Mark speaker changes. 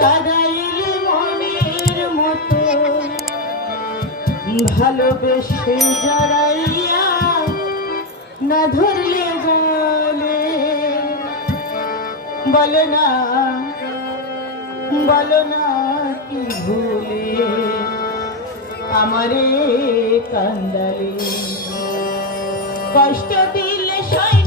Speaker 1: কাদাইলি মনের মতো, ভালোবেসে জড়াইয়া না ধরলে বলে বলে না, বলো না কি ভুলে আমারে কান্দালে। কষ্ট দিলে সয়